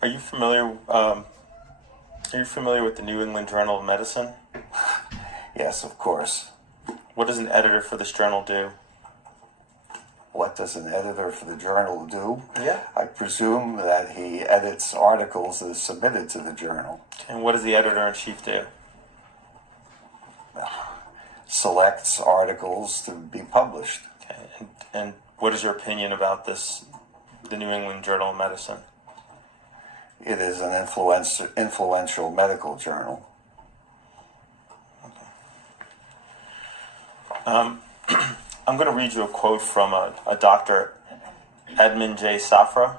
Are you familiar? Are you familiar with the New England Journal of Medicine? Yes, of course. What does an editor for this journal do? What does an editor for the journal do? Yeah. I presume that he edits articles that are submitted to the journal. And what does the editor-in-chief do? Selects articles to be published. Okay. And what is your opinion about this, the New England Journal of Medicine? It is an influential medical journal. I'm going to read you a quote from a Dr. Edmund J. Safra,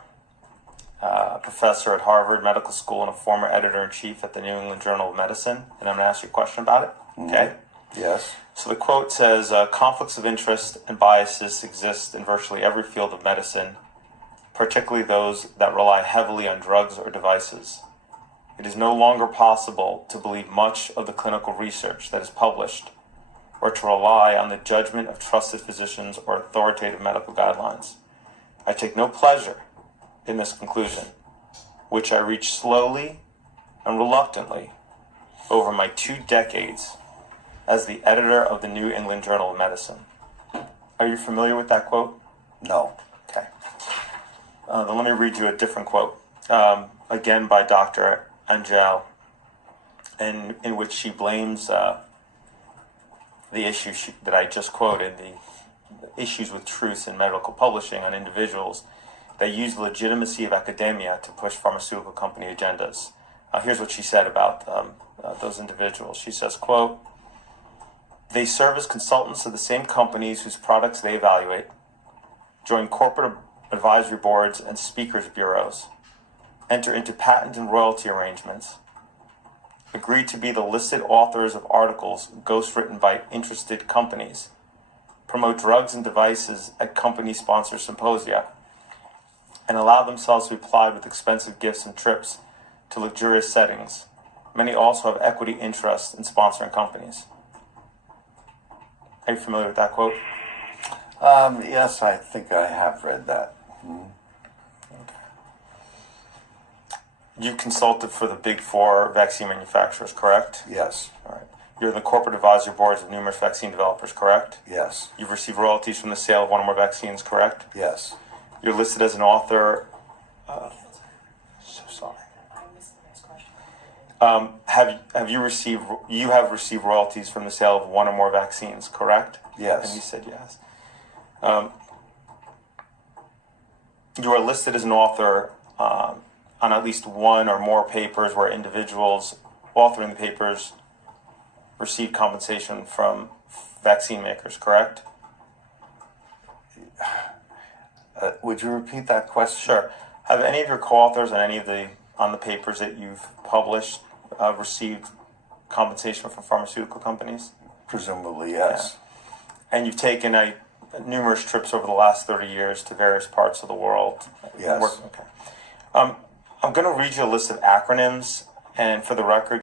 a professor at Harvard Medical School and a former editor-in-chief at the New England Journal of Medicine, and I'm going to ask you a question about it. Okay? Yes. So the quote says, conflicts of interest and biases exist in virtually every field of medicine, particularly those that rely heavily on drugs or devices. It is no longer possible to believe much of the clinical research that is published or to rely on the judgment of trusted physicians or authoritative medical guidelines. I take no pleasure in this conclusion, which I reach slowly and reluctantly over my 2 decades as the editor of the New England Journal of Medicine. Are you familiar with that quote? No. Okay. Then let me read you a different quote, again by Dr. Angel, in which she blames the issue that I just quoted, the issues with truth in medical publishing on individuals that use the legitimacy of academia to push pharmaceutical company agendas. Here's what she said about those individuals. She says, quote, "They serve as consultants of the same companies whose products they evaluate, join corporate advisory boards and speakers bureaus, enter into patent and royalty arrangements, agree to be the listed authors of articles ghostwritten by interested companies, promote drugs and devices at company-sponsored symposia, and allow themselves to be plied with expensive gifts and trips to luxurious settings. Many also have equity interests in sponsoring companies." Are you familiar with that quote? Yes, I think I have read that. You consulted for the big 4 vaccine manufacturers, correct? Yes. All right. You're in the corporate advisory boards of numerous vaccine developers, correct? Yes. You've received royalties from the sale of one or more vaccines, correct? Yes. You're listed as an author. So sorry. I missed the next question. Have you received royalties from the sale of one or more vaccines, correct? Yes. And you said yes. You are listed as an author on at least one or more papers where individuals authoring the papers receive compensation from vaccine makers, correct? Would you repeat that question? Sure. Have any of your co-authors on the papers that you've published received compensation from pharmaceutical companies? Presumably, yes. Yeah. And you've taken numerous trips over the last 30 years to various parts of the world. Yes. Okay. I'm going to read you a list of acronyms, and for the record,